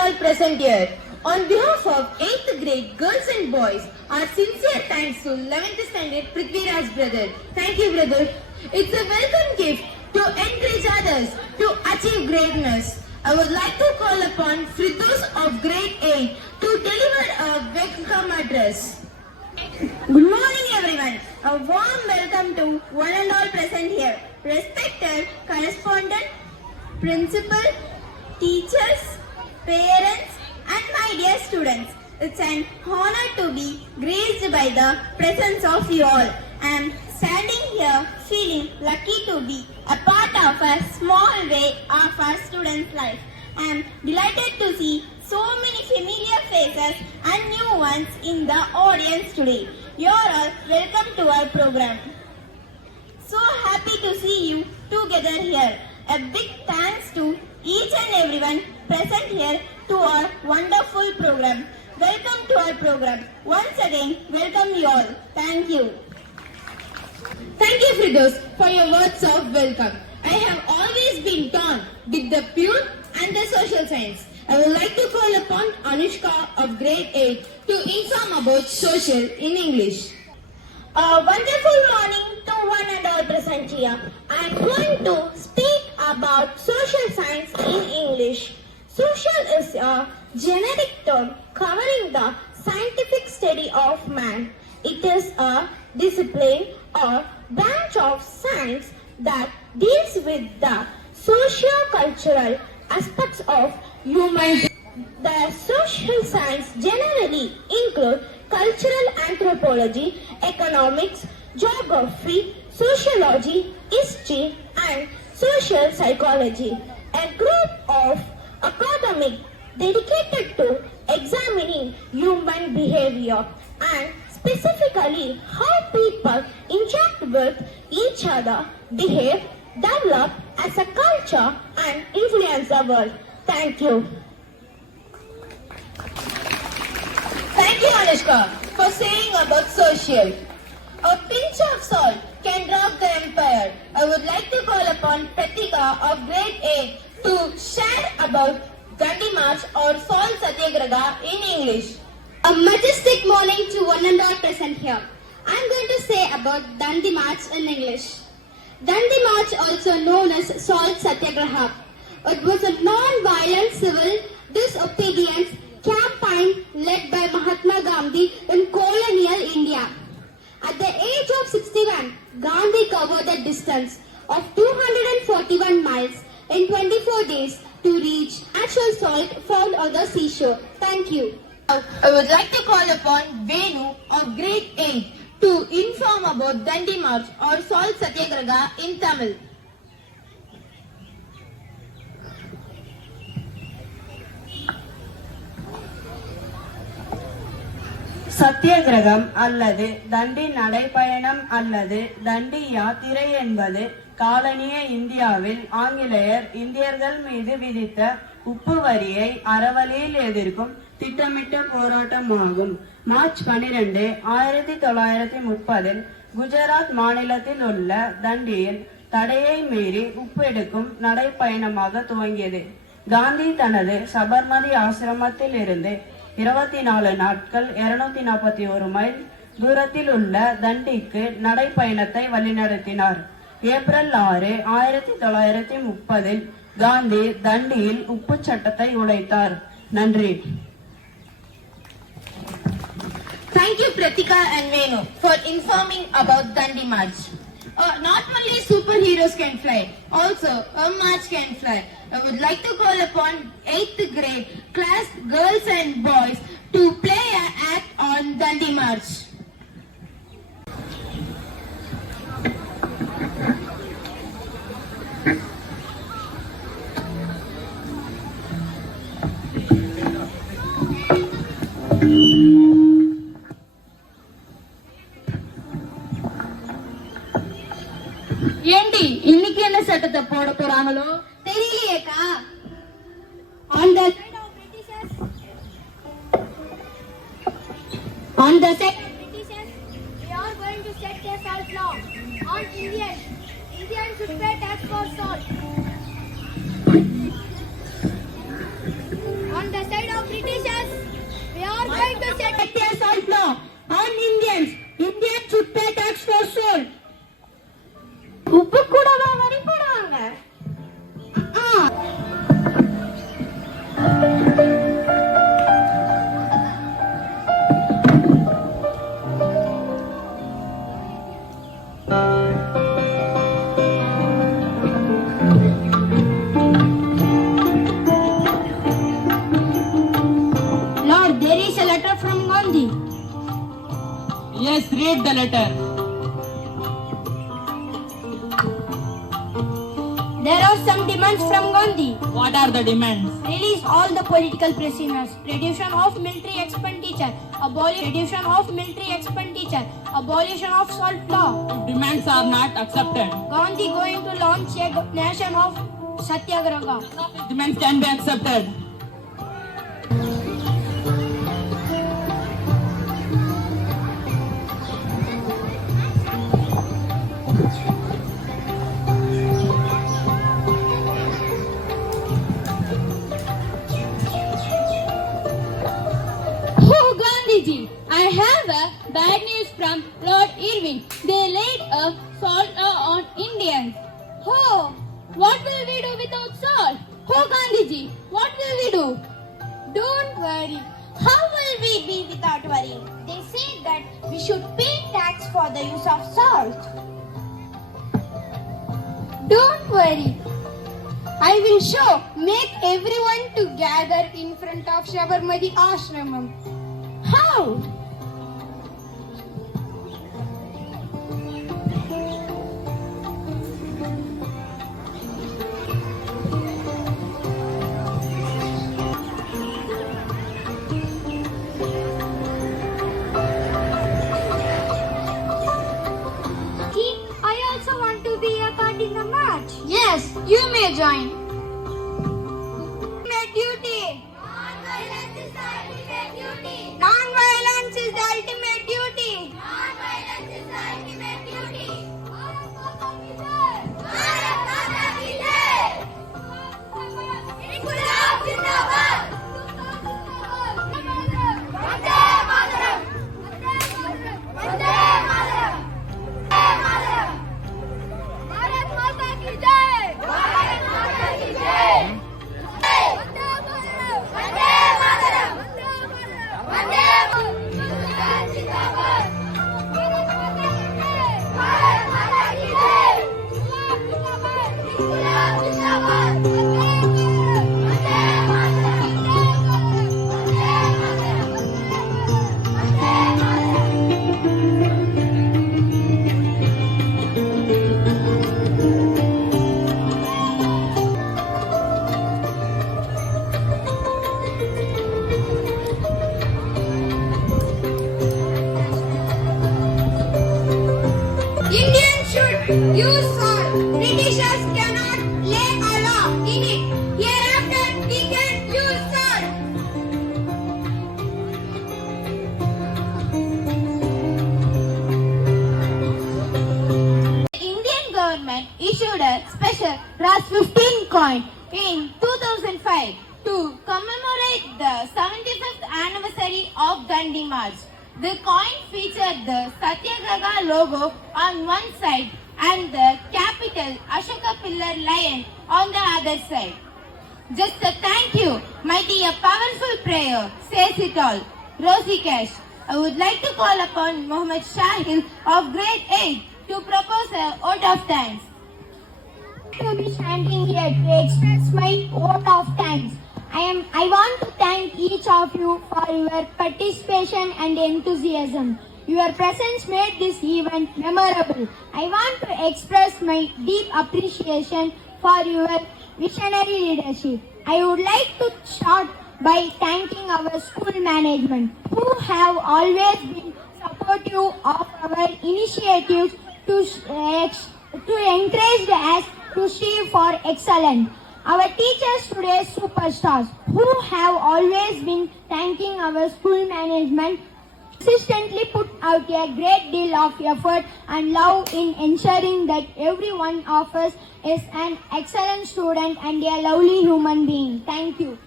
and all present here. On behalf of 8th grade girls and boys, our sincere thanks to 11th standard Prithviraj brother. Thank you, brother. It's a welcome gift to encourage others to achieve greatness. I would like to call upon Firdaus of grade 8 to deliver a welcome address. Good morning, everyone. A warm welcome to one and all present here. Respected correspondent, principal, teachers, parents, and my dear students. It's an honor to be graced by the presence of you all. I am standing here feeling lucky to be a part of a small way of our students' life. I am delighted to see so many familiar faces and new ones in the audience today. You are all welcome to our program. So happy to see you together here. A big thanks to each and everyone present here to our wonderful program. Welcome to our program. Once again, welcome you all. Thank you. Thank you, Firdaus, for your words of welcome. I have always been torn with the pure and the social science. I would like to call upon Anushka of grade 8 to inform about social in English. A wonderful morning to one and all present here. I am going to speak about social science in English. Social is a generic term covering the scientific study of man. It is a discipline or branch of science that deals with the socio-cultural aspects of human. The social science generally include cultural anthropology, economics, geography, sociology, history, and social psychology. A group of academics dedicated to examining human behavior and specifically how people interact with each other, behave, develop as a culture, and influence the world. Thank you. Thank you, Anushka, for saying about social. A pinch of salt can rock the empire. I would like to call upon Pratika of grade 8 to share about Dandi March or Salt Satyagraha in English. A majestic morning to one and all present here. I am going to say about Dandi March in English. Dandi March, also known as Salt Satyagraha. It was a non-violent civil disobedience campaign led by Mahatma Gandhi in colonial India. At the age of 61, Gandhi covered a distance of 241 miles in 24 days to reach actual salt found on the seashore. Thank you. I would like to call upon Venu of grade 8 to inform about Dandi March or Salt Satyagraha in Tamil. சத்தியகிரகம் அல்லது தண்டி நடைப்பயணம் அல்லது தண்டி யாத்திரை என்பது காலனிய இந்தியாவில் ஆங்கிலேயர் இந்தியர்கள் மீது விதித்த உப்பு வரியை அறவழியில் எதிர்க்கும் திட்டமிட்ட போராட்டமாகும். மார்ச் 12, 1930 குஜராத் மாநிலத்தில் உள்ள தண்டியில் தடையை மீறி உப்பு எடுக்கும் நடைப்பயணமாக துவங்கியது. காந்தி தனது சபர்மதி ஆசிரமத்தில் இருந்து 24 நாட்கள் 241 மைல் தூரத்தில் உள்ள தண்டிக்கு நடைப்பயணத்தை வழிநடத்தினார். ஏப்ரல் 6, 1930 காந்தி தண்டியில் உப்பு சட்டத்தை உடைத்தார். நன்றி. Thank you, Pratika and Venu, for informing about Dandi March. Not only superheroes can fly, also a march can fly. I would like to call upon 8th grade class girls and boys to play an act on Dandi March. ஏண்டி இன்னைக்கு என்ன சட்டத்தை போட போறாங்களோ தெரியலையேக்கா. On the side of Britishers, we are going to set a salt law on Indians. Indians should pay tax for salt. On the side Satya salt law on Indians. Indians should pay tax for salt. உப்பு கூடவா வரி போடுவாங்க? Lord, there is a letter from Gandhi. Yes, read the letter. There are some demands from Gandhi. What are the demands? Release all the political prisoners. Reduction of military expenditure. Reduction of military expenditure. Abolition of salt law. If demands are not accepted, Gandhi going to launch a nation of Satyagraha. demands can be accepted. Oh, Gandhiji, I have a bad news from Lord Irwin. They laid a salt law on Indians. Oh, what will we do without salt? Oh, Gandhiji, what will we do? Don't worry. How will we be without worrying? They say that we should pay tax for the use of salt. Don't worry. I will show. Make everyone to gather in front of Sabarmati Ashramam. How? I also want to be a part in the march. Yes, you may join. Ultimate duty. Non-violence is the ultimate duty. Non-violence is the ultimate duty. Non-violence is the ultimate duty. Bharat Mata ki jai. Bharat Mata ki jai. Inqilab Zindabad. Vande Mataram. Vande Mataram. Bharat माता की जय। भारत माता की जय। वंदे मातरम। वंदे मातरम। वंदे मातरम। जिंदाबाद। भारत माता की जय। भारत माता की जय। इंकलाब जिंदाबाद। Vande Mataram. Vande Mataram. Vande Mataram. Indians should use salt. Britishers cannot lay a law in it. Hereafter, we can use salt. The Indian government issued a special Ras 15 coin in 2005 to commemorate the 75th anniversary of Dandi March. The coin featured the Satyagraha logo on one side and the capital Ashoka Pillar lion on the other side. Just a thank you, mighty a powerful prayer says it all. Rosie Cash, I would like to call upon Mohammed Shahil of grade 8 to propose a vote of thanks. To be standing here to express my vote of thanks. I want to thank each of you for your participation and enthusiasm. Your presence made this event memorable. I want to express my deep appreciation for your visionary leadership. I would like to start by thanking our school management who have always been supportive of our initiatives to encourage us to strive for excellence. Our teachers today superstars who have always been thanking our school management consistently put out a great deal of effort and love in ensuring that every one of us is an excellent student and a lovely human being. Thank you.